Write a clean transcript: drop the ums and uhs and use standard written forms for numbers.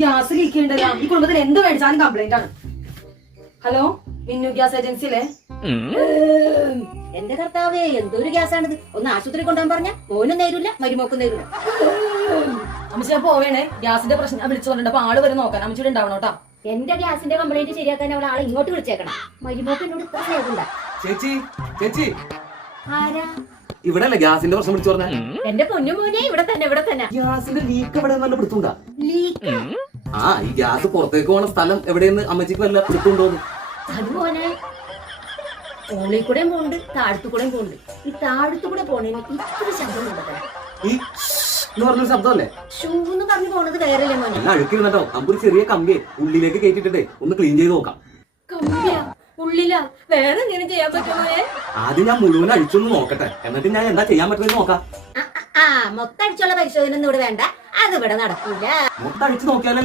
Gas leak ചെയ്യണ്ടല്ലോ. ഈ കുടുംബത്തിൽ എന്ത് മേടിച്ചാലും കംപ്ലൈന്റ് ആണ്. ഹലോ, മിന്നു ഗ്യാസ് ഏജൻസിയിലെ? എന്റെ കർത്താവേ, എന്തൊരു ഗ്യാസാണിത്! ഒന്ന് ആശുപത്രി കൊണ്ടുപോകാൻ പറഞ്ഞ മോനും നേരില്ല, മരുമോക്കും നേരില്ല. അമ്മച്ചി ഞാൻ പോവേണേ. ഗ്യാസിന്റെ പ്രശ്നം ഞാൻ വിളിച്ചു പറഞ്ഞിട്ട്. അപ്പൊ ആള് വരെ നോക്കാൻ അമ്മച്ചിയുടെ ഉണ്ടാവണം കേട്ടോ. എന്റെ ഗ്യാസിന്റെ കംപ്ലൈന്റ് ശരിയാക്കാൻ അവൾ ആളെ ഇങ്ങോട്ട് വിളിച്ചേക്കണം. മരുമോക്ക് എന്നോട് ഇത്ര സ്നേഹമില്ല. ചേച്ചി ചേച്ചി ആരാ? ഇവിടെ അല്ലേ ഗ്യാസിന്റെ പ്രശ്നം വിളിച്ചു പറഞ്ഞ? എന്റെ പൊന്നു മോനെ, ഇവിടെ തന്നെ. ഗ്യാസിന്റെ ലീക്ക് എവിടെ നല്ല പിടുത്തുണ്ടാ? ലീക്ക്? ആ, ഈ ഗ്യാസ് പുറത്തേക്ക് പോണ സ്ഥലം എവിടെയെന്ന് അമ്മച്ചിക്ക് വല്ല പിടുത്തുണ്ടോന്ന്? അത് മോനെ, മുകളിൽ കൂടെ പോണ്ട്, താഴത്തു കൂടെ പോണ്ട്. ഈ താഴത്തു കൂടെ പോണേന് ഇത്ര ശബ്ദം ഉണ്ടല്ലോ. ഈ എന്ന് പറഞ്ഞൊരു ശബ്ദമല്ലേ? ഷൂന്ന് പറഞ്ഞു പോണത് വേറെല്ലേ മോനെ? നല്ല അഴുക്കിരുന്നോ. നമുക്കൊരു ചെറിയ കമ്പിയെ ഉള്ളിലേക്ക് കയറ്റിട്ടേ ഒന്ന് ക്ലീൻ ചെയ്ത് നോക്കാം. കമ്പിയാ? ഉള്ളിലാ? വേറെ എന്തെങ്കിലും ചെയ്യാൻ പറ്റുമോ? ആദ്യം ഞാൻ മുഴുവൻ അഴിച്ചൊന്ന് നോക്കട്ടെ, എന്നിട്ട് ഞാൻ എന്താ ചെയ്യാൻ പറ്റുമെന്ന് നോക്കാം. മൊത്തം അടിച്ചുള്ള പരിശോധന ഒന്നും ഇവിടെ വേണ്ട, അത് ഇവിടെ നടക്കൂല. മൊത്തം അഴിച്ചു നോക്കിയാലേ